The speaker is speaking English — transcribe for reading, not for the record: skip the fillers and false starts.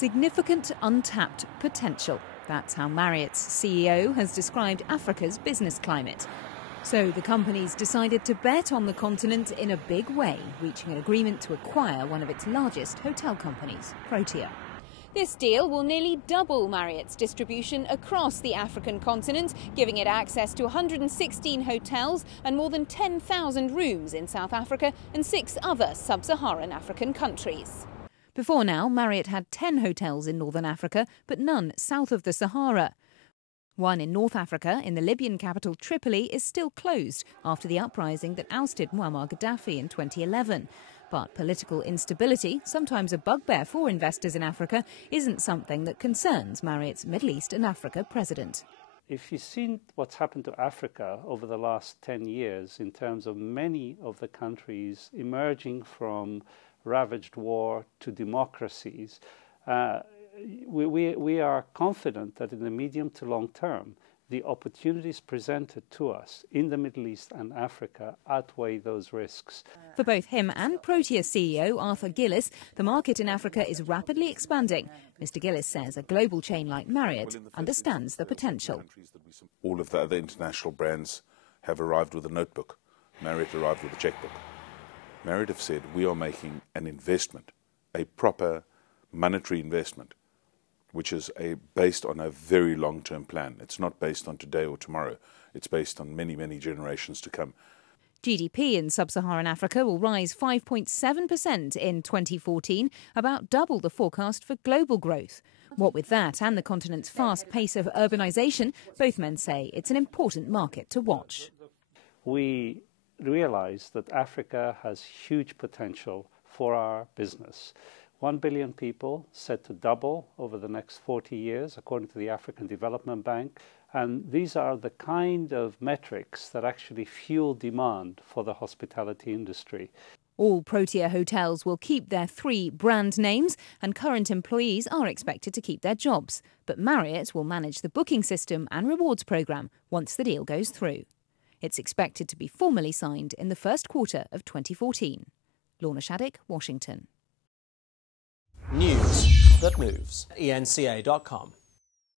Significant untapped potential. That's how Marriott's CEO has described Africa's business climate. So the company's decided to bet on the continent in a big way, reaching an agreement to acquire one of its largest hotel companies, Protea. This deal will nearly double Marriott's distribution across the African continent, giving it access to 116 hotels and more than 10,000 rooms in South Africa and 6 other sub-Saharan African countries. Before now, Marriott had 10 hotels in northern Africa, but none south of the Sahara. One in North Africa, in the Libyan capital Tripoli, is still closed after the uprising that ousted Muammar Gaddafi in 2011. But political instability, sometimes a bugbear for investors in Africa, isn't something that concerns Marriott's Middle East and Africa president. If you've seen what's happened to Africa over the last 10 years in terms of many of the countries emerging from ravaged war to democracies, we are confident that in the medium to long term, the opportunities presented to us in the Middle East and Africa outweigh those risks. For both him and Protea CEO Arthur Gillis, the market in Africa is rapidly expanding. Mr. Gillis says a global chain like Marriott understands the potential. All of the other international brands have arrived with a notebook. Marriott arrived with a checkbook. Marriott have said we are making an investment, a proper monetary investment, which is based on a very long-term plan. It's not based on today or tomorrow. It's based on many, many generations to come. GDP in sub-Saharan Africa will rise 5.7% in 2014, about double the forecast for global growth. What with that and the continent's fast pace of urbanisation, both men say it's an important market to watch. We realise that Africa has huge potential for our business. 1 billion people set to double over the next 40 years, according to the African Development Bank. And these are the kind of metrics that actually fuel demand for the hospitality industry. All Protea hotels will keep their 3 brand names, and current employees are expected to keep their jobs. But Marriott will manage the booking system and rewards programme once the deal goes through. It's expected to be formally signed in the first quarter of 2014. Lorna Shaddick, Washington. News that moves. eNCA.com.